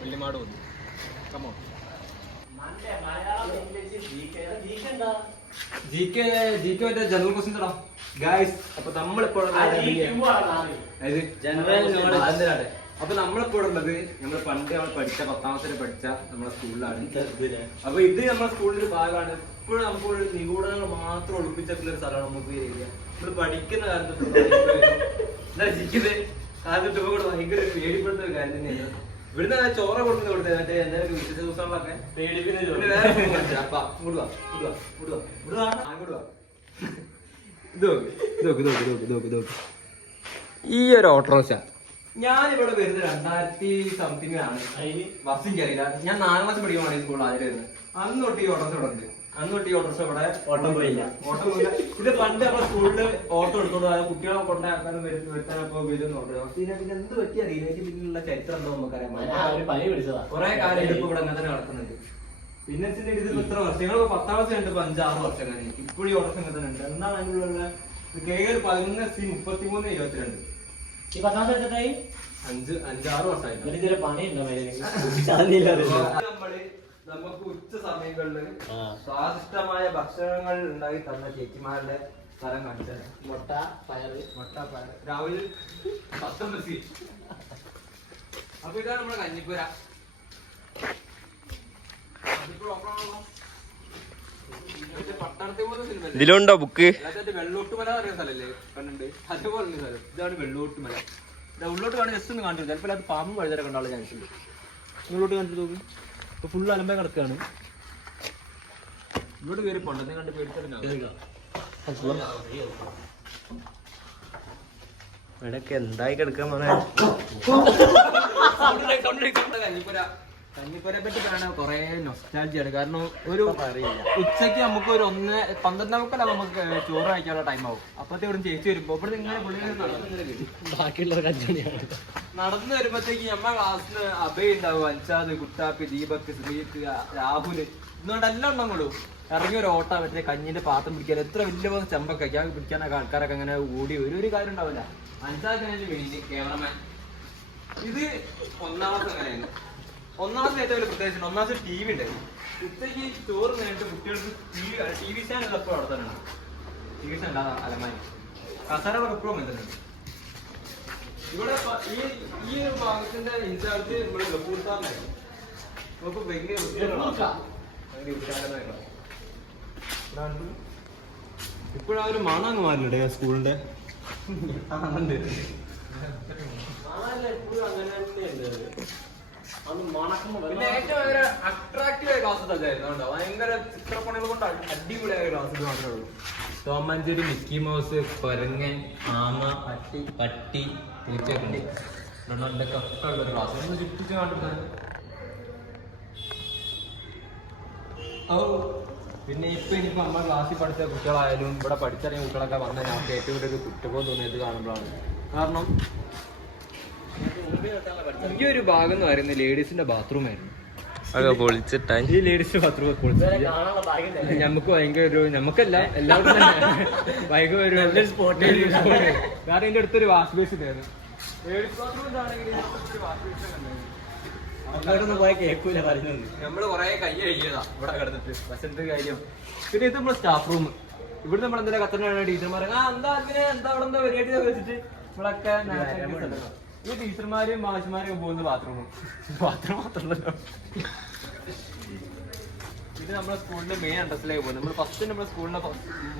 വെള്ളിമാട് വന്നു come on general question തരാം guys. അപ്പൊ നമ്മളിപ്പോ അപ്പൊ നമ്മളിപ്പോ ഉള്ളത് നമ്മൾ പണ്ട് നമ്മൾ പഠിച്ച 10ാം ക്ലാസ്സിൽ പഠിച്ച നമ്മുടെ സ്കൂളിലാണ്. അപ്പൊ ഇത് നമ്മുടെ സ്കൂളിന്റെ ഒരു ഭാഗമാണ്. ഇപ്പോഴും നമുക്ക് ഒരു നിഗൂഢങ്ങൾ മാത്രം ഒളിപ്പിച്ചിട്ടുള്ള ഒരു സ്ഥലമാണ് നമുക്ക് ഏരിയ. നമ്മൾ പഠിക്കുന്ന കാലത്ത് കാലത്ത് കൂടെ ഭയങ്കര പേടിപ്പെടുന്ന ഒരു കാര്യം തന്നെയാണ്. ഇവിടുന്ന് ചോറ കൊടുക്കുന്ന കൊടുത്തത് മറ്റേ എന്തായാലും വിശേഷ ദിവസങ്ങളിലൊക്കെ ഈ ഒരു ഓട്ടോറിക്ഷ ഞാനിവിടെ വരുന്നത് 2000 സംതിങ്ങിലാണ്. അതിന് വർഷം കയറിയില്ല. ഞാൻ 4ാം ക്ലാസ് പഠിക്കുമ്പോൾ ഈ സ്കൂളിൽ ആദ്യം വരുന്നത്. അന്ന് തൊട്ട് ഈ ഓട്ടോറിക്ഷ ഇവിടെ ഉണ്ട്. അന്ന് തൊട്ട് ഈ ഓട്ടോറിക്ഷ ഇവിടെ ഓട്ടം പോയില്ല. ഇത് പണ്ട് നമ്മുടെ സ്കൂളില് ഓട്ടോ എടുത്തോണ്ട് കുട്ടികളെ കൊണ്ടാക്കാനും വരുത്താനൊക്കെ വരുന്ന ഓട്ടോ. പിന്നെ എന്ത് പറ്റി അറിയില്ല. പിന്നിലുള്ള ചരിത്രം എന്തോ നമുക്കറിയാം. കുറെ കാലം ഇപ്പൊ ഇവിടെ അങ്ങനെ തന്നെ നടക്കുന്നുണ്ട്. പിന്നെ ഇത് ഇത്ര വർഷം ഞങ്ങൾ 10ാം ക്ലാസ് കണ്ടു 5-6 വർഷം കഴിഞ്ഞു. ഇപ്പോഴും ഈ ഓട്ടോറിക്ഷ അങ്ങനെ തന്നെ ഉണ്ട്. എന്താണ് അതിനുള്ള KL 11C3322 ഈ 10ാം ക്ലാസ് 5-6 വർഷമായിട്ട് നമുക്ക് ഉച്ച സമയങ്ങളില് സ്വാദിഷ്ടമായ ഭക്ഷണങ്ങൾ ഉണ്ടാക്കി തന്ന ചേച്ചിമാരുടെ സ്ഥലം കാണിച്ചത്. മുട്ട പയറ് രാവിലെ 19. അപ്പൊ ഇതാണ് നമ്മുടെ കഞ്ഞിപ്പുര. ഇതിലുണ്ടോ ബുക്ക്? വെള്ളോട്ടുമല പറയുന്ന സ്ഥലല്ലേ കണ്ടുണ്ട്. അതുപോലെ സ്ഥലം ഇതാണ് വെള്ളോട്ടുമല. ഉള്ളോട്ട് കാണാൻ ജസ്റ്റ് ഒന്ന് കാണിച്ചു. ചിലപ്പോൾ അത് പാമ്പും വഴുതര കണ്ടാലുള്ള ചാൻസ് ഉണ്ട്. ഉള്ളോട്ട് കാണിച്ചു നോക്കും. ഇപ്പൊ ഫുള്ള് അലമ്പ കിടക്കുകയാണ്. ഇങ്ങോട്ട് കയറി പൊണ്ടെന്നെ കണ്ട് പേടിച്ചിട്ടുണ്ടാവും. ഇവിടെയൊക്കെ എന്തായി കിടക്കാൻ കഞ്ഞിപ്പുരയെ പറ്റി പറയാൻ കുറെ നൊസ്റ്റാൾജിയാണ്. കാരണം ഒരു ഉച്ചയ്ക്ക് നമുക്ക് ഒരു 12:15 നമുക്ക് ചോറ് കഴിക്കാനുള്ള ടൈം ആവും. അപ്പത്തെ ഇവിടെ ചേച്ചി വരുമ്പോ ഇവിടെ നിങ്ങളെ ബാക്കിയുള്ള നടന്നു വരുമ്പോഴത്തേക്ക് നമ്മുടെ ക്ലാസ്സിന് അഭയ് ഉണ്ടാവും, അൻഷാദ്, കുട്ടാപ്പി, ദീപക്, ശ്രീക്ക്, രാഹുല് ഇന്നുകൊണ്ടെല്ലാം ഉണ്ടെങ്കിലും ഇറങ്ങി ഒരു ഓട്ട മറ്റേ കഞ്ഞിന്റെ പാത്രം പിടിക്കാൻ എത്ര വലിയ പോലെ ചെമ്പൊക്കെ പിടിക്കാനൊക്കെ ആൾക്കാരൊക്കെ അങ്ങനെ ഓടി ഒരു കാര്യം ഉണ്ടാവില്ല. അൻഷാദിനാണ് മെയിൻ ക്യാമറമാൻ. ഇത് 1ാം ക്ലാസ് അങ്ങനെയായിരുന്നു. 1ാം ക്ലാസ് ഏറ്റവും വലിയ പ്രത്യേകിച്ച് 1ാം ക്ലാസ് TV ഉണ്ടായിരുന്നു. ഉച്ചയ്ക്ക് ചോറ് നേരിട്ട് കുട്ടികൾക്ക് TV ചാനൽ എപ്പോഴും അവിടെ തന്നെയാണ്. TV ചാനൽ അലമാരി കസേരകളൊക്കെ എപ്പോഴും വരുന്നുണ്ട്. ഇവിടെ ഈ ഒരു ഭാഗത്തിന്റെ ഇൻചാർജ് നമ്മുടെ ഗഫൂർ സാറിനായിരുന്നു. നമുക്ക് ഭയങ്കര ഇപ്പോഴാ ഒരു മണം അങ്ങ് മാറില്ലേ സ്കൂളിന്റെ? പിന്നെ ഏറ്റവും ഒരു അട്രാക്റ്റീവ് ആയ ക്ലാസ് തന്നെയായിരുന്നു. ഭയങ്കര ചിത്രപ്പണികൾ കൊണ്ട് അടിപൊളിയായ ക്ലാസ് മാത്രമേ ഉള്ളൂ. ടോമാഞ്ചേരി, മിക്കി മൗസ്, കൊരങ്ങൻ, ആമ, പട്ടി പൂച്ചക്കുട്ടി ഒക്കെ ഉള്ളൊരു ക്ലാസ്. ഒന്ന് ചുറ്റിച്ച് കണ്ടിട്ടാണ്. പിന്നെ ഇനിയിപ്പോ നമ്മുടെ ക്ലാസ്സിൽ പഠിച്ച കുട്ടികളായാലും ഇവിടെ പഠിച്ചറിയ കുട്ടികളൊക്കെ വന്നാൽ ഞങ്ങൾക്ക് ഏറ്റവും കൂടുതൽ ഒരു കുറ്റബോധം തോന്നിയത് കാണുമ്പോഴാണ്. കാരണം ഈ ഒരു ഭാഗം എന്ന് പറയുന്നത് ലേഡീസിന്റെ ബാത്റൂം ആയിരുന്നു. ഈ ലേഡീസ് ബാത്റൂം നമുക്ക് ഭയങ്കര ഒരു നമുക്കല്ല എല്ലാവർക്കും ഭയങ്കര ഒരു കാരണം ഇതിന്റെ അടുത്തൊരു വാഷ് ബേസ് ഉണ്ടായിരുന്നു. ലേഡീസ് ബാത്റൂമിലാണെങ്കിൽ നമ്മള് കൊറേ കൈ കഴിയതാ ഇവിടെ കിടന്നിട്ട്. പക്ഷെ എന്ത് കാര്യം. പിന്നെ ഇത് നമ്മളെ സ്റ്റാഫ് റൂം. ഇവിടെ നമ്മൾ എന്തെങ്കിലും കത്തനാണ് ടീച്ചർമാരെ എന്താ അവിടെ എന്താ പരിപാടി വെച്ചിട്ട് ഇവിടൊക്കെ ഈ ടീച്ചർമാരും മാഷുമാരും പോകുന്ന ബാത്റൂം മാത്രമല്ലോ. ഇത് നമ്മുടെ സ്കൂളിന്റെ മെയിൻ അഡ്രസ്സിലേക്ക് പോകുന്നത്. നമ്മൾ ഫസ്റ്റ് നമ്മുടെ സ്കൂളിന്റെ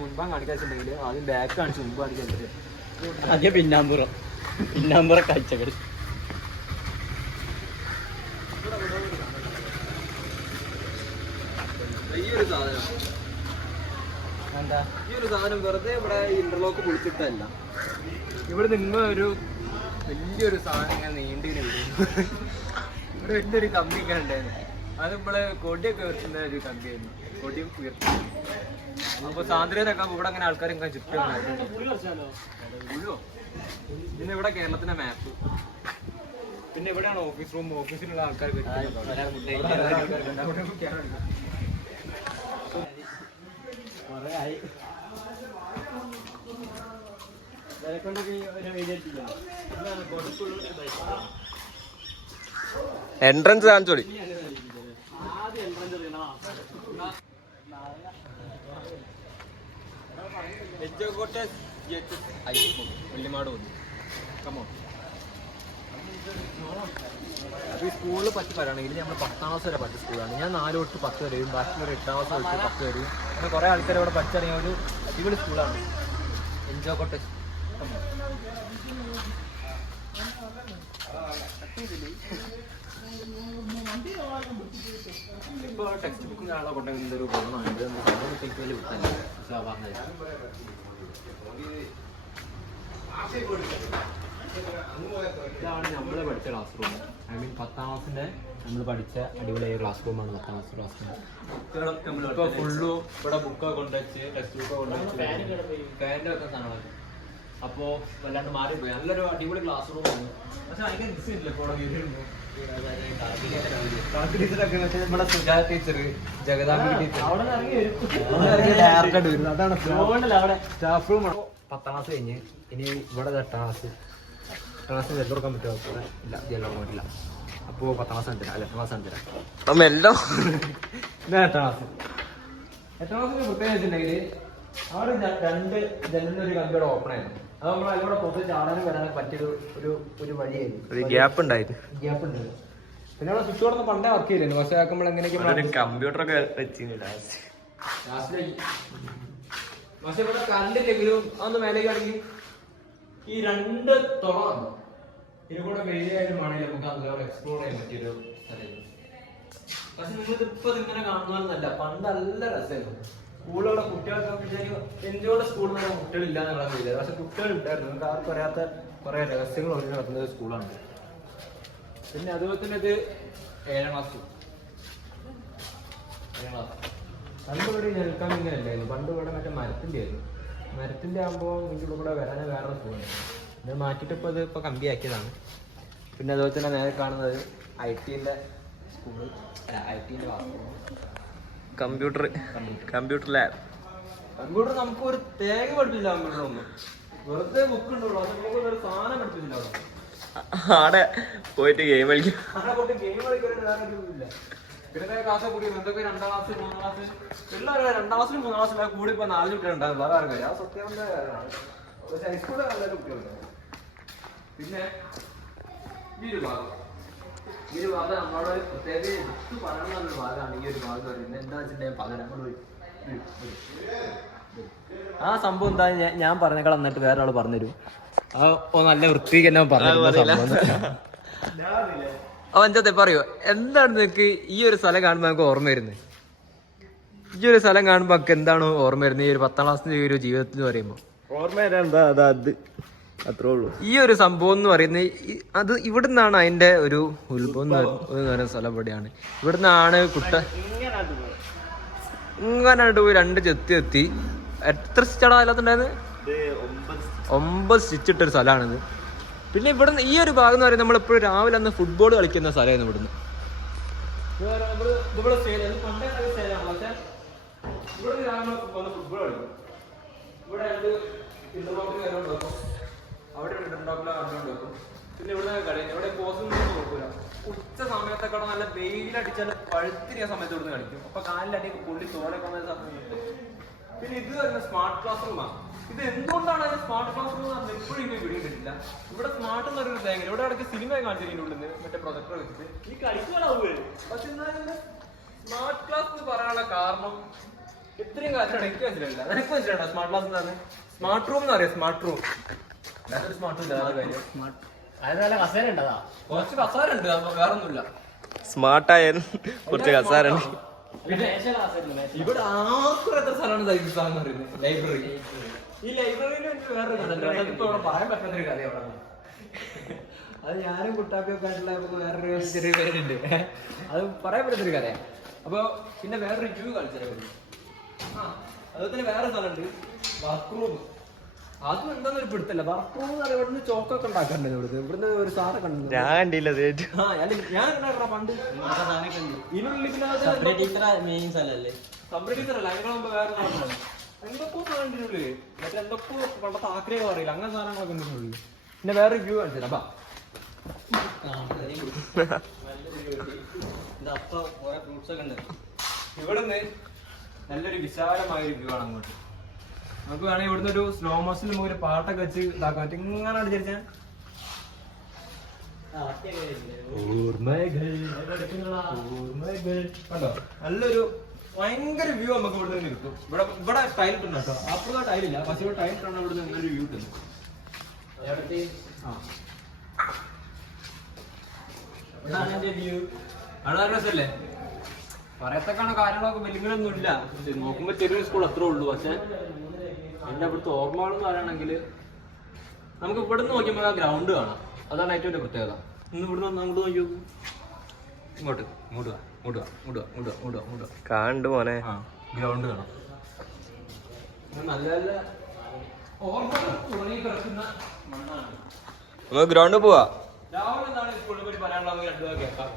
മുൻപാൻ കാണിക്കാച്ചുണ്ടെങ്കിൽ ആദ്യം ബാക്ക് കാണിച്ച് മുമ്പ് കാണിച്ചിട്ടുണ്ട്. ആദ്യം പിന്നാമ്പുറ കാഴ്ചകൾ. ഈ ഒരു സാധനം വെറുതെ ഇവിടെ ഇന്റർലോക്ക് പൊളിച്ചിട്ടല്ല. ഇവിടെ നിങ്ങൾ ഒരു വലിയൊരു സാധനം ഇങ്ങനെ നീണ്ടിങ്ങനെ വരും. ഇവിടെ വലിയൊരു കമ്പി ഇങ്ങനെ ഉണ്ടായിരുന്നു. അത് നമ്മള് കൊടിയൊക്കെ ഉയർത്തുന്ന ഒരു കമ്പിയായിരുന്നു. കൊടി ഉയർത്തി അപ്പൊ സാന്ദ്രതൊക്കെ ഇവിടെ അങ്ങനെ ആൾക്കാർ ഇങ്ങനെ ചുറ്റും. പിന്നെ ഇവിടെ കേരളത്തിന്റെ മാപ്പ്. പിന്നെ ഇവിടെയാണ് ഓഫീസ് റൂം. ഓഫീസിലുള്ള ആൾക്കാർ എൻട്രൻസ് കാണിച്ചോളി. ഈ സ്കൂളിൽ പറ്റി പറയുകയാണെങ്കിൽ നമ്മൾ 10ാം ക്ലാസ് വരെ പഠിച്ച സ്കൂളാണ്. ഞാൻ 4 തൊട്ട് 10 വരെയും ബാക്കിയുള്ള 8ാം ക്ലാസ് തൊട്ട് 10 വരെയും അങ്ങനെ കുറേ ആൾക്കാർ ഇവിടെ പഠിച്ചിറങ്ങിയ ഒരു അടിപൊളി സ്കൂളാണ് എൻജോ കോട്ടേജ്. ഇപ്പോൾ ടെക്സ്റ്റ് ബുക്കിൽ ആളെ കൊണ്ടുവരുന്ന ഒരു ഗുണമാണ് ഇത്. വലിയ ബുക്കല്ല ഇതാണ് നമ്മൾ പഠിച്ച ക്ലാസ് റൂം. ഐ മീൻ 10ാം ക്ലാസ്സിൻ്റെ നമ്മൾ പഠിച്ച അടിപൊളിയായ ക്ലാസ് റൂമാണ് 10ാം ക്ലാസ് റൂം. ഇപ്പോൾ ഫുള്ളും ഇവിടെ ബുക്കൊക്കെ കൊണ്ടുവച്ച് ടെക്സ്റ്റ് ബുക്കൊക്കെ കൊണ്ടുവച്ച് ഫാൻ്റെ വെക്കുന്ന സാധനങ്ങളൊക്കെ. അപ്പോൾ വല്ലാണ്ട് മാറിപ്പോയി. നല്ലൊരു അടിപൊളി ക്ലാസ് റൂമാണ്. പക്ഷെ ഭയങ്കര മിസ്സില്ല ഇപ്പോൾ ടീച്ചറൊക്കെ നമ്മുടെ സുജാത ടീച്ചർ, ജഗദാംബി ടീച്ചർ അതാണ് സ്റ്റാഫ് റൂമാണ്. 10ാം ക്ലാസ് കഴിഞ്ഞ് ഇനി ഇവിടെ 8ാം ക്ലാസ് വെള്ളം കൊടുക്കാൻ പറ്റുമോ? ഇല്ല, വെള്ളം കൊടുക്കാൻ പറ്റില്ല. അപ്പോൾ 10ാം ക്ലാസ് ആണ് തരാം. 8ാം ക്ലാസ് ആണ് തരാം. എല്ലാം 8ാം ക്ലാസ്. 8ാം ക്ലാസ്സിന് പ്രത്യേകം വെച്ചിട്ടുണ്ടെങ്കിൽ അവിടെ 2 ജനലിനൊരു കമ്പിയുടെ ഓപ്പൺ ആയിരുന്നു. അത് നമ്മൾ അതിലൂടെ പുറത്ത് ചാടാനും വരാനൊക്കെ പറ്റിയൊരു ഒരു വഴിയായിരുന്നു. ഗ്യാപ്പ് ഉണ്ടായിരുന്നു. ഗ്യാപ്പ് ഉണ്ട്. പിന്നെ അവിടെ സ്വിച്ച് ബോർഡൊന്നും പണ്ടേ വർക്ക് ചെയ്തിരുന്നു. പക്ഷെ ആക്കുമ്പോൾ എങ്ങനെയൊക്കെ കമ്പ്യൂട്ടറൊക്കെ വെച്ച് ലാസ്റ്റിലേക്ക്. പക്ഷെ ഇവിടെ കറണ്ടില്ലെങ്കിലും അതൊന്ന് മേലേക്കാണെങ്കിൽ ഈ 2 തുറമാണ്. ഇതിലൂടെ വലിയായാലും ആണെങ്കിലും നമുക്ക് നല്ലോണം എക്സ്പ്ലോർ ചെയ്യാൻ പറ്റിയൊരു സ്ഥലമായിരുന്നു. പക്ഷെ നിങ്ങളിപ്പോ ഇതിങ്ങനെ കാണുന്നതല്ല, പണ്ട് നല്ല രസമായിരുന്നു. സ്കൂളുകളുടെ കുട്ടികളൊക്കെ വിചാരിക്കും എന്തുകൊണ്ട് സ്കൂളിൽ നിന്ന് കുട്ടികളില്ല എന്നുള്ളത് വിചാരിച്ചത്. പക്ഷെ കുട്ടികളുണ്ടായിരുന്നു. നമുക്ക് ആർക്കും അറിയാത്ത കുറെ രഹസ്യങ്ങൾ ഒഴിഞ്ഞ് നടത്തുന്ന ഒരു സ്കൂളാണ്. പിന്നെ അതുപോലെ തന്നെ ഇത് 7ാം ക്ലാസ്. പണ്ട് ഇവിടെ നിൽക്കാൻ ഇങ്ങനെ അല്ലായിരുന്നു. പണ്ട് ഇവിടെ മറ്റേ മരത്തിൻ്റെ ആയിരുന്നു. മരത്തിൻ്റെ ആകുമ്പോൾ ഇതിൻ്റെ ഉള്ളിൽ കൂടെ വരാൻ വേറെ സ്കൂളുണ്ട്. ഇത് മാറ്റിയിട്ട് ഇപ്പോൾ ഇത് ഇപ്പോൾ കമ്പിയാക്കിയതാണ്. പിന്നെ അതുപോലെ തന്നെ നേരെ കാണുന്നത് IT-ൻ്റെ സ്കൂള്, IT-ൻ്റെ ക്ലാസ്. Computer lab. കമ്പ്യൂട്ടർ നമുക്ക് ഒരു തേങ്ങ പഠിപ്പിച്ചില്ല. കമ്പ്യൂട്ടർ ഒന്നും വെറുതെ ബുക്ക് ഉണ്ടല്ലോ. അത് നമുക്ക് ഒരു സാധനം പഠിപ്പിച്ചില്ല. ആടെ പോയിട്ട് ഗെയിം കളിക്കും. അവിടെ പോയിട്ട് ഗെയിം കളിക്കാൻ വേറെ ഒരു ഇല്ല. പിന്നെ ക്ലാസ് കൂടി എന്തൊക്കെ 2ാം ക്ലാസ് 3ാം ക്ലാസ് എല്ലാവരും 2ാം ക്ലാസ്സിലും 3ാം ക്ലാസ്സിലും കൂടി ഇപ്പോൾ 4 കുട്ടികളുണ്ടാകും. വേറെ ആർക്കും ആ സത്യങ്ങളുടെ കാര്യമാണ്. പക്ഷെ ഹൈസ്കൂളിൽ നല്ലൊരു കുട്ടികളുണ്ടാവും. പിന്നെ ഈ ഒരു ഭാഗം നമ്മളോട് പ്രത്യേകിച്ച് എടുത്ത് പറയാനുള്ള ഭാഗമാണ്. ഈ ഒരു ഭാഗം പറയുന്നത് എന്താ വെച്ചിട്ടുണ്ടെങ്കിൽ പകരം ആ സംഭവം എന്താ ഞാൻ പറഞ്ഞേക്കാൾ എന്നിട്ട് വേറെ ആൾ പറഞ്ഞുതരും. നല്ല വൃത്തിക്ക് തന്നെ പറഞ്ഞു. അവൻ്റെ പറയോ എന്താണ് നിനക്ക് ഈ ഒരു സ്ഥലം കാണുമ്പോൾ നമുക്ക് ഓർമ്മ വരുന്നത്? ഈ ഒരു സ്ഥലം കാണുമ്പോൾ നമുക്ക് എന്താണ് ഓർമ്മ വരുന്നത്? ഈ ഒരു 10ാം ക്ലാസ്സിന്റെ ഒരു ജീവിതത്തിൽ പറയുമ്പോൾ ഓർമ്മ വരാ അത് അത്രേ ഉള്ളൂ. ഈ ഒരു സംഭവം എന്ന് പറയുന്നത് അത് ഇവിടുന്നാണ് അതിന്റെ ഒരു ഉത്ഭവം എന്ന് പറയുന്ന സ്ഥലം ഇവിടെയാണ്. ഇവിടുന്നാണ് ഇങ്ങനായിട്ട് പോയി 2 ചെത്തി എത്തി. എത്ര സ്റ്റിച്ചാണ് അതിനകത്തുണ്ടായത്? 9 സ്റ്റിച്ച് ഇട്ടൊരു സ്ഥലമാണിത്. പിന്നെ ഇവിടുന്ന് ഈ ഒരു ഭാഗം എന്ന് പറയുന്നത് നമ്മളിപ്പോഴും രാവിലെ അന്ന് ഫുട്ബോൾ കളിക്കുന്ന സ്ഥലമായിരുന്നു. ഇവിടുന്ന് ഫുട്ബോൾ കളിക്കും. ഇവിടെ അവിടെ കണ്ടുകൊണ്ട് വെക്കും. പിന്നെ ഇവിടെ കളിക്കും. ഇവിടെ പോസ്റ്റ് നോക്കൂല. ഉച്ച സമയത്തൊക്കെ നല്ല വെയിലടിച്ചാൽ പഴുത്തിരിയ സമയത്ത് ഇവിടുന്ന് കളിക്കും. അപ്പൊ കാലിലടി പുള്ളി തോളൊക്കെ വന്ന സമയത്ത്. പിന്നെ ഇത് വരുന്ന സ്മാർട്ട് ക്ലാസ് റൂമാണ്. ഇത് എന്തുകൊണ്ടാണ് സ്മാർട്ട് ക്ലാസ് റൂം എന്ന് എപ്പോഴും എനിക്ക് പിടിയിട്ടില്ല. ഇവിടെ സ്മാർട്ട് എന്ന് പറയുന്ന തേങ്ങ ഇവിടെ ഇടയ്ക്ക് സിനിമ കാണിച്ചിട്ടുണ്ട് ഉള്ളിൽ നിന്ന് മറ്റേ പ്രൊജക്ടർ വെച്ചിട്ട് ഈ കളിക്കാനാവുക. പക്ഷെ എന്നാലും സ്മാർട്ട് ക്ലാസ് എന്ന് പറയാനുള്ള കാരണം ഇത്രയും കാര്യമാണ് എനിക്ക് മനസ്സിലായില്ല. എനിക്ക് മനസ്സിലായില്ല സ്മാർട്ട് ക്ലാസ് എന്താണ്. സ്മാർട്ട് റൂം എന്ന് പറയാം. സ്മാർട്ട് റൂം സ്മാർട്ട് റൂം കുറച്ച് കസാരുണ്ട്, വേറെ ഒന്നുമില്ല. സ്മാർട്ടായ കുറച്ച് കസാരുണ്ട്. ഇവിടെ ആർക്കും എത്ര സ്ഥലമാണ് എന്ന് പറയുന്നത് ലൈബ്രറി. ഈ ലൈബ്രറിയിൽ എനിക്ക് വേറൊരു കഥ ഇപ്പൊ ഇവിടെ പറയാൻ പറ്റാത്തൊരു കഥ അവിടെ. അത് ഞാനും കുട്ടാപ്പിയൊക്കെ ആയിട്ടുള്ള വേറൊരു ചെറിയ പേരുണ്ട്. അത് പറയാൻ പറ്റാത്തൊരു കഥയാണ്. അപ്പൊ പിന്നെ വേറൊരു വ്യൂ കളിച്ചാൽ അതുപോലെ തന്നെ വേറെ സ്ഥലമുണ്ട് വർക്ക് റൂം. അതും എന്താന്നൊരു പിടുത്തല്ല. വർക്ക് റൂം എന്ന് പറയുന്നത് ഇവിടുന്ന് ചോക്കൊക്കെ ഉണ്ടാക്കാറുണ്ട്. ഇവിടുന്ന് ഒരു സാറെ കണ്ടു. ഞാൻ കണ്ടില്ല. ഞാൻ ഉണ്ടാക്കണ പണ്ട് ഇതിനുള്ളിൽ സബ്രേ ടീച്ചറല്ല. അതിനാകുമ്പോ വേറെ എന്തൊക്കെയോ സാധനത്തിനുള്ളിൽ മറ്റേ എന്തൊക്കെയോ പണ്ടത്തെ ആക്രിയൊക്കെ പറയില്ല അങ്ങനെ സാധനങ്ങളൊക്കെ ഉള്ളിൽ. പിന്നെ വേറെ വ്യൂ കാണിച്ചില്ല അപ്പാ ഇവിടുന്ന് നല്ലൊരു വിശാലമായൊരു വ്യൂ ആണ് അങ്ങോട്ട്. നമുക്ക് വേണമെങ്കിൽ ഇവിടുന്ന് ഒരു സ്ലോ മോഷനിൽ നമുക്ക് ഒരു പാട്ടൊക്കെ വെച്ച് ഇതാക്കാൻ പറ്റും. ഇങ്ങനെ അടിച്ചാൽ കണ്ടോ നല്ലൊരു ഭയങ്കര വ്യൂ നമുക്ക് ഇവിടെ നിന്ന് കിട്ടും. ഇവിടെ ടൈൽ ഇട്ടുണ്ട് കേട്ടോ. അപ്പുറത്തെ ടൈലില്ല, പക്ഷെ ഇവിടെ ടൈൽ ഇട്ടാണ് ഇവിടെ നല്ലൊരു വ്യൂ കിട്ടുന്നത്. അവിടെ രസല്ലേ? പറയത്തക്കാണ് കാര്യങ്ങളൊക്കെ വെല്ലുവിളൊന്നും ഇല്ല. നോക്കുമ്പോ ചെറിയൊരു സ്കൂൾ അത്രേ ഉള്ളൂ. പക്ഷെ എന്റെ അവിടുത്തെ ഓർമ്മകളെന്ന് പറയുകയാണെങ്കിൽ നമുക്ക് ഇവിടെ നിന്ന് നോക്കിയപ്പോൾ ആ ഗ്രൗണ്ട് കാണാം. അതാണ് ഏറ്റവും വലിയ പ്രത്യേകത. ഇന്ന് ഇവിടെ നിന്ന് അങ്ങോട്ട് നോക്കി നോക്കൂ. ഇങ്ങോട്ട് ഇങ്ങോട്ട് ഇങ്ങോട്ട് ഇങ്ങോട്ട് ഇങ്ങോട്ട് ഇങ്ങോട്ട് ഇങ്ങോട്ട് കാണണ്ട് മോനെ. ആ ഗ്രൗണ്ട് കാണാം. നല്ല നല്ല ഓർമ്മകൾ തുണി കിടക്കുന്ന മണ്ണാണ്. നമുക്ക് ഗ്രൗണ്ടിൽ പോവാ. രാഹുൽ എന്താണ് സ്കൂളിനെ പറ്റി പറയാനുള്ളത് രണ്ടു കേൾക്കാം.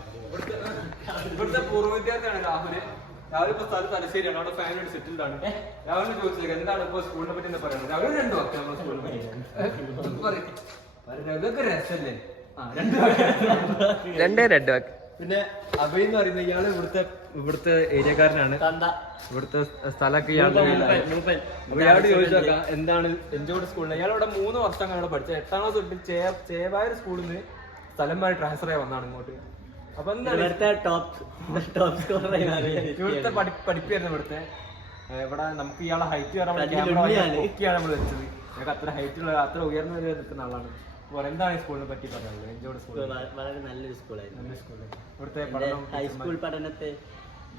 ഇവിടുത്തെ പൂർവ്വ വിദ്യാർത്ഥിയാണ് രാഹുല്. രാഹുൽ ഇപ്പൊ സ്ഥലം തലശ്ശേരിയാണ്, അവിടെ ഫാമിലി സെറ്റിൽഡ് ആണ്. രാഹുലിന് ചോദിച്ചത് എന്താണ് ഇപ്പൊ സ്കൂളിനെ പറ്റി എന്താ പറയുന്നത്? രാഹുൽ രണ്ടു വാക്ക് നമ്മുടെ സ്കൂളിനെ പറ്റി ഇതൊക്കെ രസല്ലേ? രണ്ടേ രണ്ട് വാക്ക്. പിന്നെ അഭയ് എന്ന് പറയുന്നത് ഇയാള് ഇവിടുത്തെ ഏരിയക്കാരനാണ്. ഇവിടുത്തെ സ്ഥലമൊക്കെ ഇയാളോട് ചോദിച്ചു നോക്കാം എന്താണ് എഞ്ചോട് സ്കൂളിൽ. ഇയാളിവിടെ 3 വർഷം അവിടെ പഠിച്ചത്. 8ാം ക്ലാസ് തൊട്ട് ചേവായൂർ സ്കൂളിൽ നിന്ന് സ്ഥലം മാറി ട്രാൻസ്ഫർ ആയി വന്നാണ് ഇങ്ങോട്ട്. അപ്പൊ എന്താണ് ഇവിടുത്തെ പഠിപ്പായിരുന്നു ഇവിടുത്തെ. ഇവിടെ നമുക്ക് ഇയാളെ ഹൈറ്റ് നമ്മൾ വെച്ചത്. ഞങ്ങൾക്ക് അത്ര ഹൈറ്റ് ഉള്ള അത്ര ഉയർന്ന നിൽക്കുന്ന ആളാണ്. എന്താണ് ഈ സ്കൂളിനെ പറ്റി പറയാനുള്ളത്? എഞ്ചോട് സ്കൂൾ വളരെ നല്ലൊരു സ്കൂളായിരുന്നു. നല്ല സ്കൂള്. ഇവിടുത്തെ ഹൈസ്കൂൾ പഠനത്തെ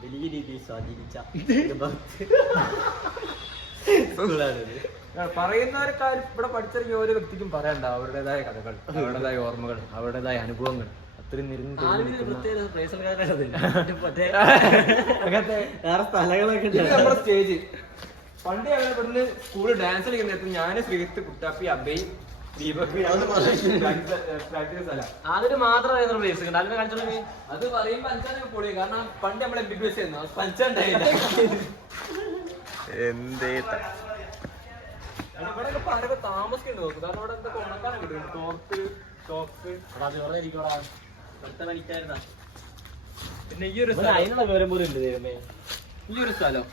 വലിയ രീതിയിൽ സ്വാധീനിച്ച പറയുന്നവർക്കാർ ഇവിടെ പഠിച്ചിറങ്ങിയ ഓരോ വ്യക്തിക്കും പറയണ്ട അവരുടേതായ കഥകൾ, അവരുടേതായ ഓർമ്മകൾ, അവരുടേതായ അനുഭവങ്ങൾ. അത്രയും അങ്ങനത്തെ വേറെ സ്ഥലങ്ങളൊക്കെ നമ്മുടെ സ്റ്റേജ്. പണ്ട് ഞങ്ങൾ ഇവിടുന്ന് സ്കൂളിൽ ഡാൻസ് കളിക്കുന്ന നേരത്ത് ഞാൻ ശ്രീത്ത് കുട്ടാപ്പി അബൈ ദീപക് പ്രാക്ടീസ് അല്ല അതിന് മാത്രമായിരുന്നു പ്ലേസ് കണ്ട അതിനെ കാണിച്ചോളൂ. അത് പറയുമ്പോ പഞ്ചാനൊക്കെ പൊളി. കാരണം പണ്ട് നമ്മൾ MBBS ആയിരുന്നു, പഞ്ചാണ്ടായില്ല. ഇവിടെ ആരൊക്കെ താമസിക്കുന്നുണ്ട് നോക്കും. കാരണം ഇവിടെ എന്തൊക്കെ ഉണക്കാനൊക്കെ കിട്ടും. പിന്നെ ഈ ഒരു അതിനുള്ള വിവരം പോലും ഉണ്ട് ദൈവമേ. ഈ ഒരു സ്ഥലം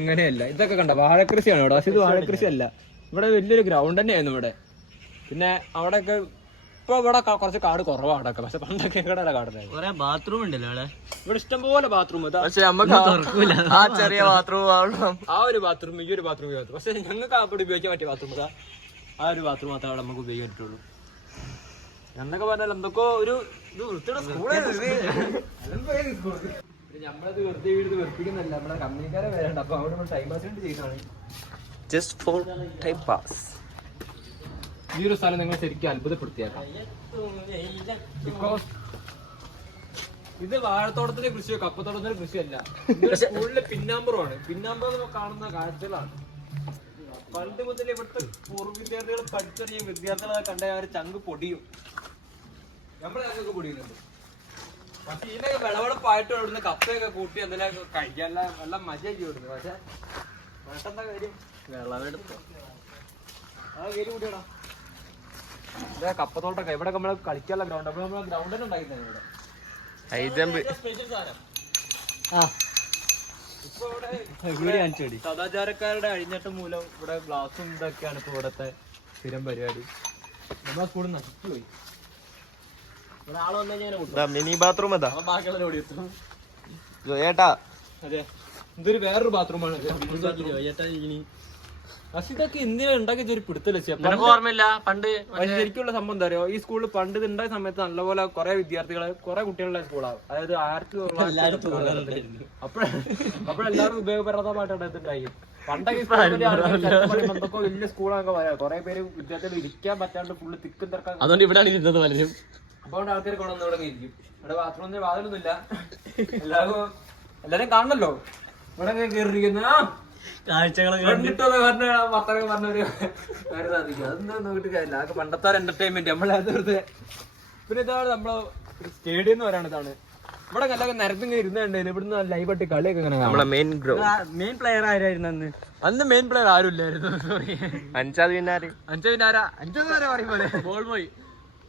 ഇങ്ങനെയല്ല. ഇതൊക്കെ കണ്ട വാഴക്കൃഷിയാണ് ഇവിടെ. പക്ഷെ ഇത് വാഴക്കൃഷി അല്ല. ഇവിടെ വലിയൊരു ഗ്രൗണ്ട് തന്നെയായിരുന്നു ഇവിടെ. പിന്നെ അവിടെയൊക്കെ ഇപ്പൊ ഇവിടെ കുറച്ച് കാട് കുറവാണ് അവിടെയൊക്കെ. പക്ഷെ പണ്ടൊക്കെ ഇവിടെ കാടുണ്ടായിരുന്നു. കുറെ ബാത്റൂം ഉണ്ടല്ലോ അവിടെ. ഇവിടെ ഇഷ്ടംപോലെ ബാത്റൂം. ആ ചെറിയ ബാത്റൂം ആ ഒരു ബാത്റൂം, ഈ ഒരു ബാത്റൂം. പക്ഷെ ഞങ്ങൾക്ക് അവിടെ ഉപയോഗിക്കാൻ പറ്റിയ ബാത്റൂം ആ ഒരു ബാത്റൂം മാത്രമേ അവിടെ നമുക്ക് ഉപയോഗിക്കാൻ പറ്റുള്ളൂ. എന്നൊക്കെ പറഞ്ഞാൽ എന്തൊക്കെ ഒരു ഇത് വൃത്തിയുടെ സ്കൂളാണ്. നമ്മളത് വെറുതെ വീട് വെറുപ്പിക്കുന്നല്ല, നമ്മളെ കമ്പനിക്കാരെ വരണ്ട. അപ്പൊ അവിടെ ടൈം പാസ് വേണ്ടി ചെയ്യുന്നതാണ്. Just for time pass. ഈ ഒരു സ്ഥലം നിങ്ങൾ ശരിക്കും അത്ഭുതപ്പെടുത്തിയാക്കാം. ബിക്കോസ് ഇത് വാഴത്തോട്ടത്തിന്റെ കൃഷിയോ കപ്പത്തോട്ടത്തിന്റെ കൃഷിയല്ല. സ്കൂളിലെ പിന്നാമ്പുറമാണ്. പിന്നാമ്പുറം കാണുന്ന കാഴ്ചകളാണ്. പണ്ട് മുതൽ ഇവിടുത്തെ പൂർവ്വ വിദ്യാർത്ഥികൾ പഠിച്ചറിയ വിദ്യാർത്ഥികളെ കണ്ട അവർ ചങ്ക് പൊടിയും. നമ്മളെ ചങ്കൊക്കെ പൊടിയുന്നുണ്ട്. പക്ഷെ ഇതിനൊക്കെ വിളവെടുപ്പായിട്ട് ഇവിടുന്ന് കപ്പയൊക്കെ കൂട്ടി എന്തെങ്കിലും കഴിക്കാൻ നല്ല മജയൊക്കെ ഇവിടുന്ന്. പക്ഷെ വേണ്ടെന്താ കാര്യം? വിളവെടുപ്പ് ആ കയറി കൂട്ടിയടാ. ഇതാ കപ്പത്തോട്ടൊക്കെ ഇവിടെ നമ്മള് കളിക്കാനുള്ള ഗ്രൗണ്ട്. അപ്പൊ നമ്മള് ഗ്രൗണ്ട് തന്നെ ഉണ്ടാക്കി തന്നെ ഇവിടെ. ഇപ്പൊ ഇവിടെ സദാചാരക്കാരുടെ അഴിഞ്ഞിട്ട് മൂലം ഇവിടെ ഗ്ലാസും ഇതൊക്കെയാണ് ഇപ്പൊ ഇവിടത്തെ സ്ഥിരം പരിപാടി. നമ്മളെ സ്കൂളിൽ നശിച്ചുപോയി. ഒരാൾ വന്നു കഴിഞ്ഞാൽ മിനി ബാത്റൂം അതാ ബാക്കിയുള്ള ഓടി എത്തും. ജോയേട്ടാ അതെ, ഇതൊരു വേറൊരു ബാത്റൂമാണ്. പക്ഷെ ഇതൊക്കെ എന്തിനാ ഉണ്ടാക്കിയ ഒരു പിടുത്തല്ല. ഓർമ്മയില്ല പണ്ട് ശരിക്കുള്ള സംഭവം എന്താ അറിയോ? ഈ സ്കൂളിൽ പണ്ട് ഇത് ഉണ്ടായ സമയത്ത് നല്ലപോലെ കുറെ വിദ്യാർത്ഥികളെ കുറെ കുട്ടികളുടെ സ്കൂളാണ്. അതായത് 1900 അപ്പോഴെല്ലാവരും ഉപയോഗപ്രദമായിട്ടാണ് ഇതുണ്ടായി. പണ്ടൊക്കെ എന്തൊക്കെ വലിയ സ്കൂളൊക്കെ പറയാം. കുറെ പേര് വിദ്യാർത്ഥികൾ ഇരിക്കാൻ പറ്റാണ്ട് ഫുള്ള് തിക്കും തിരക്കാൻ. അതുകൊണ്ട് ഇവിടെയാണ് ഇരുന്നത് പലരും. അപ്പൊ ആൾക്കാർ കൊണ്ടുവന്ന് ഇവിടെ ഇരിക്കും. ഇവിടെ ബാത്റൂമിന്റെ വാതിലൊന്നുമില്ല. എല്ലാരും കാണണല്ലോ ഇവിടെ കയറിയിരിക്കുന്ന കാഴ്ചകളൊക്കെ കിട്ടുമെന്ന് പറഞ്ഞ വർത്തനൊക്കെ പറഞ്ഞൊരു കാര്യം സാധിക്കും. അതൊന്നും നോക്കിട്ട് കാര്യമില്ല. അതൊക്കെ പണ്ടത്തെ എന്റർടൈൻമെന്റ് നമ്മളത് വെറുതെ. പിന്നെ ഇതാണ് നമ്മള് സ്റ്റേഡിയം എന്ന് പറയുന്നത്. ഇതാണ് ഇവിടെ കല്ലൊക്കെ നിരത്തിങ്ങനെ ഇരുന്നുണ്ടായിരുന്നു. ഇവിടുന്ന് ലൈവായിട്ട് കളിയൊക്കെ ഇങ്ങനെ നമ്മളെ മെയിൻ മെയിൻ പ്ലെയർ ആരായിരുന്നു അന്ന്? അന്ന് മെയിൻ പ്ലെയർ ആരും ഇല്ലായിരുന്നു. സോറി. അഞ്ചാത് പിന്നാര് അഞ്ചാറ് പറയുമ്പോൾ ബോൾ പോയി.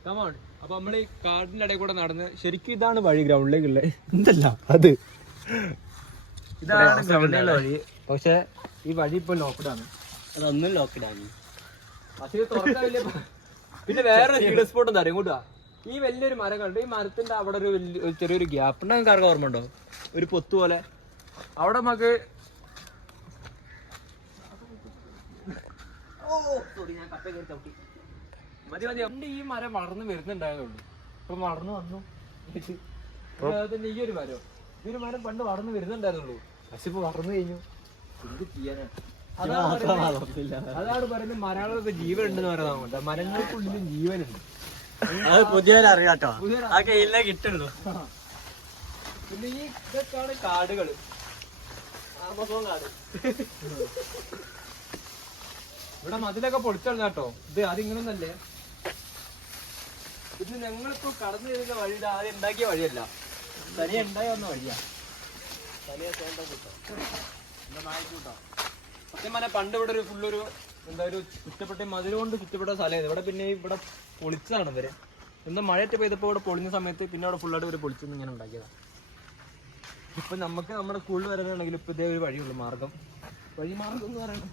കമോൺ. അപ്പൊ നമ്മൾ ഈ കാടിന്റെ ഇടയിൽ കൂടെ നടന്ന് ശരിക്കും ഇതാണ് വഴി ഗ്രൗണ്ടിലേക്കുള്ള എന്തല്ല അത് ഇതാണ് ഗ്രൗണ്ടിലുള്ള വഴി. പക്ഷെ ഈ വഴി ഇപ്പൊ ലോക്ക്ഡാണ്. അതൊന്നും ലോക്ക്ഡാണ്. പക്ഷേ തുറക്കാൻ വലിയ പിന്നെ വേറെ ഹീഡ് സ്പോട്ട് എന്താ ഇങ്ങോട്ടാ ഈ വലിയൊരു മരം കണ്ടു. ഈ മരത്തിന്റെ അവിടെ ഒരു വലിയ ചെറിയൊരു ഗ്യാപ്പ് ഉണ്ട്. നിങ്ങൾക്ക് ഓർമ്മ ഉണ്ടോ? ഒരു പൊത്തു പോലെ അവിടെ നമുക്ക് മതി ഈ മരം വളർന്ന് വരുന്നുണ്ടായതുള്ളൂ. ഇപ്പൊ വളർന്നു വന്നു. ഈ ഒരു മരം ഈ ഒരു മരം പണ്ട് വളർന്ന് വരുന്നുണ്ടായിരുന്നുള്ളൂ. പക്ഷെ ഇപ്പൊ വളർന്നു കഴിഞ്ഞു. എന്ത് ചെയ്യാനാ? അതാണ് പറയുന്നത് മരങ്ങൾക്ക് ജീവൻ ഉണ്ടെന്ന് പറയുന്നത്. മരങ്ങൾക്കുള്ളിലും ജീവനുണ്ട്. അത് പുതിയൊരറിയാട്ടോ. ആ കയ്യിലേ കിട്ടുള്ളൂ. പിന്നെ ഈ ഇതൊക്കെയാണ് കാടുകള്. ആമസോൺ കാട്. ഇവിടെ മതിലൊക്കെ പൊളിച്ചോ. ഇത് അതിങ്ങനൊന്നല്ലേ. ഇത് ഞങ്ങളിപ്പോ കടന്നു വരുന്ന വഴി ആദ്യം ഉണ്ടാക്കിയ വഴിയല്ല. തനിയെ ഉണ്ടായി വന്ന വഴിയാ. സത്യം പറഞ്ഞാൽ പണ്ട് ഇവിടെ ഒരു ഫുള്ളൊരു എന്താ ഒരു ചുറ്റപ്പെട്ട മതിലുകൊണ്ട് ചുറ്റപ്പെട്ട സ്ഥലമായിരുന്നു. ഇവിടെ പിന്നെ ഇവിടെ പൊളിച്ചതാണ് ഇവര്. എന്താ മഴയൊക്കെ പെയ്തപ്പോ ഇവിടെ പൊളിഞ്ഞ സമയത്ത് പിന്നെ അവിടെ ഫുള്ളായിട്ട് ഇവര് പൊളിച്ചൊന്നും ഇങ്ങനെ ഉണ്ടാക്കിയതാണ്. ഇപ്പൊ നമുക്ക് നമ്മുടെ സ്കൂളിൽ വരാനാണെങ്കിൽ ഇപ്പൊ ഇതേ ഒരു വഴിയുള്ളൂ മാർഗം. വഴിമാർഗം എന്ന് പറയുന്നത്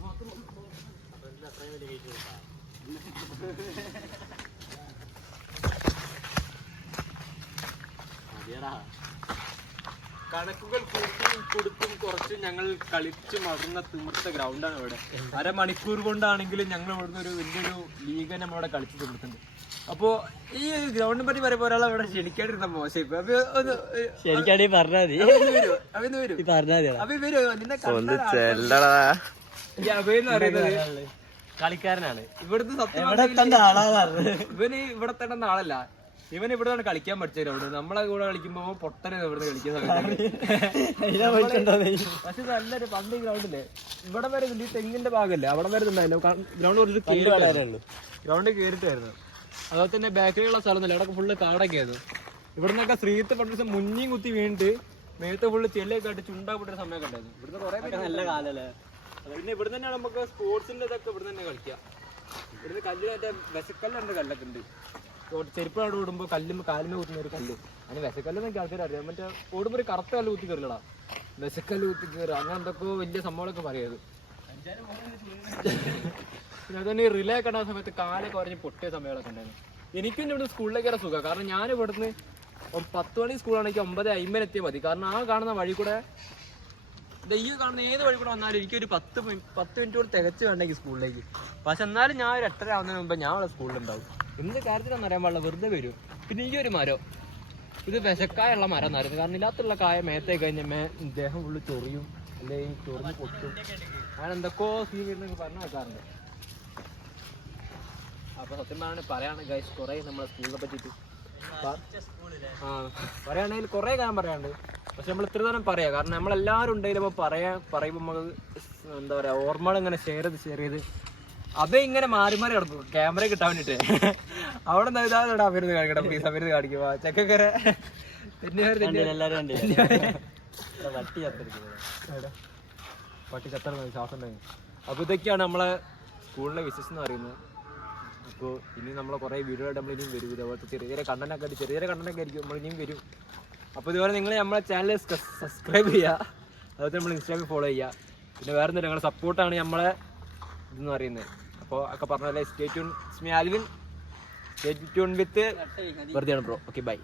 കണക്കുകൾ കൂട്ടിയും കൊടുത്തും കുറച്ചും ഞങ്ങൾ കളിച്ച് മറന്ന തിമിർത്ത ഗ്രൗണ്ടാണ് ഇവിടെ. അരമണിക്കൂർ കൊണ്ടാണെങ്കിലും ഞങ്ങൾ ഇവിടുന്ന് ഒരു വലിയൊരു ലീഗ് നമ്മളിവിടെ കളിച്ച് തിമിർത്തുണ്ട്. അപ്പോ ഈ ഗ്രൗണ്ടിനെ പറ്റി പറയുമ്പോൾ ഒരാളെ ഇവിടെ ക്ഷണിക്കാണ്ടിരുന്ന മോശം. ഇപ്പൊ ശരിക്കാണെങ്കിൽ പറഞ്ഞാൽ മതി. നിന്നെ കളിക്കാരനാണ് ഇവിടുത്തെ സത്യം. ഇവന് ഇവിടെ തന്നെ ആളല്ല. ഇവൻ ഇവിടെയാണ് കളിക്കാൻ പഠിച്ച ഗ്രൗണ്ട്. നമ്മളെ കൂടെ കളിക്കുമ്പോ പൊട്ടനെ ഇവിടുന്ന് കളിക്കുന്ന സമയത്ത്. പക്ഷെ നല്ലൊരു പണ്ട് ഗ്രൗണ്ടില്ലേ ഇവിടെ വരെ ഈ തെങ്ങിന്റെ ഭാഗമല്ലേ അവിടെ വരെ ഉണ്ടായില്ല. ഗ്രൗണ്ട് കുറച്ച് ഗ്രൗണ്ട് കയറിട്ടായിരുന്നു. അതുപോലെ തന്നെ ബാക്കിലുള്ള സ്ഥലമൊന്നുമില്ല. അവിടെ ഫുള്ള് കാടൊക്കെ ആയിരുന്നു. ഇവിടെ നിന്നൊക്കെ സ്ത്രീത്ത് പണ്ട് ദിവസം മുന്നിയും കുത്തി വീണിട്ട് മേത്ത് ഫുള്ള് ചെല്ലൊക്കെ ആയിട്ട് ചുണ്ടാപ്പെട്ടൊരു സമയമൊക്കെ ഉണ്ടായിരുന്നു. ഇവിടുന്ന് കുറെ നല്ല കാലല്ലേ. പിന്നെ ഇവിടെ തന്നെയാണ് നമുക്ക് സ്പോർട്സിന്റെ ഇതൊക്കെ ഇവിടെ തന്നെ കളിക്കാം. ഇവിടുന്ന് കല്ല് മറ്റേ വിശക്കല്ലുണ്ട്. കല്ലൊക്കെ ഉണ്ട്. ചെരുപ്പ് അവിടെ ഓടുമ്പോൾ കാലിന് കുത്തുന്ന ഒരു കല്ല്. അതിന് വിശക്കല്ലെന്നൊക്കെ ആൾക്കാർ അറിയാം. മറ്റേ ഓടുമ്പോൾ ഒരു കറുത്ത കല്ല് കുത്തി കയറില്ലടാ. വിശക്കല്ല് കുത്തി കയറുക അങ്ങനെ എന്തൊക്കെയോ വലിയ സംഭവങ്ങളൊക്കെ പറയുന്നത്. പിന്നെ അതുതന്നെ ഈ റിലേ ഒക്കെ ഉണ്ടാകുന്ന സമയത്ത് കാലൊക്കെ പറഞ്ഞ് പൊട്ടിയ സമയങ്ങളൊക്കെ ഉണ്ടായിരുന്നു. എനിക്കും ഇവിടുന്ന് സ്കൂളിലേക്കാണ് സുഖം. കാരണം ഞാൻ ഇവിടുന്ന് 10 മണി സ്കൂളാണെങ്കിൽ 9:50 എത്തിയാൽ മതി. കാരണം ആ കാണുന്ന വഴി കൂടെ ഈ കാണുന്ന ഏത് വഴി കൂടെ വന്നാലും എനിക്കൊരു 10 മിനിറ്റ് കൂടെ തികച്ച് വേണ്ടെങ്കിൽ സ്കൂളിലേക്ക്. പക്ഷെ എന്നാലും ഞാൻ ഒരു 8:30 ആവുന്നതിന് മുമ്പ് ഞാൻ അവിടെ സ്കൂളിലുണ്ടാവും. എന്ത് കാര്യത്തിലാണെന്ന് അറിയാൻ പാടില്ല. വെറുതെ വരും. പിന്നെ ഈ ഒരു മരം ഇത് വിശക്കായുള്ള മരം എന്നായിരുന്നു. കാരണം ഇല്ലാത്തുള്ള കായ മേത്തേക്ക് കഴിഞ്ഞാൽ ദേഹം ഫുള്ള് ചൊറിയും അല്ലെങ്കിൽ ചൊറിഞ്ഞ് പൊട്ടും അങ്ങനെ എന്തൊക്കെയോ സീൻ വരുന്നൊക്കെ പറഞ്ഞു വെക്കാറുണ്ട്. അപ്പൊ സത്യം പറയാണ് ഗൈസ് കുറെ നമ്മളെ സ്കൂളിനെ പറ്റിയിട്ട് പറയുകയാണെങ്കിൽ കുറെ കാര്യം പറയാനുണ്ട്. പക്ഷെ നമ്മൾ ഇത്ര നേരം പറയാം. കാരണം നമ്മളെല്ലാവരും ഉണ്ടെങ്കിലും അപ്പോൾ പറയുമ്പോൾ നമ്മൾ എന്താ പറയുക ഓർമ്മകൾ ഇങ്ങനെ ഷെയർ ചെയ്ത് അത് ഇങ്ങനെ മാറി കിടന്നു ക്യാമറ കിട്ടാൻ വേണ്ടിട്ട്. അവിടെ നിന്ന് ഇതാ അമരുന്ന് കാണിക്കട്ടെ പ്ലീസ് അമരുന്ന് കാണിക്കുക ചെക്കക്കരെ പട്ടി ചത്തറ ശ്വാസം ഉണ്ടായി. അപ്പോൾ ഇതൊക്കെയാണ് നമ്മളെ സ്കൂളിലെ വിശേഷം എന്ന് പറയുന്നത്. അപ്പോൾ ഇനി നമ്മളെ കുറേ വീഡിയോ ആയിട്ട് നമ്മൾ ഇനിയും വരും. ഇതേപോലത്തെ ചെറിയ കണ്ടൻ്റൊക്കെ ആയിരിക്കും നമ്മൾ ഇനിയും വരും. അപ്പോൾ ഇതുപോലെ നിങ്ങൾ നമ്മളെ ചാനൽ സബ്സ്ക്രൈബ് ചെയ്യുക. അതുപോലെ നമ്മൾ ഇൻസ്റ്റാഗ്രാമിൽ ഫോളോ ചെയ്യുക. പിന്നെ വേറെ എന്തെങ്കിലും നിങ്ങളുടെ സപ്പോർട്ടാണ് നമ്മളെ ഇതെന്ന് പറയുന്നത്. അപ്പോൾ ഒക്കെ പറഞ്ഞ പോലെ സ്റ്റേ ട്യൂൺ വിത്ത് വെറുതെയാണ് ബ്രോ. Okay bye.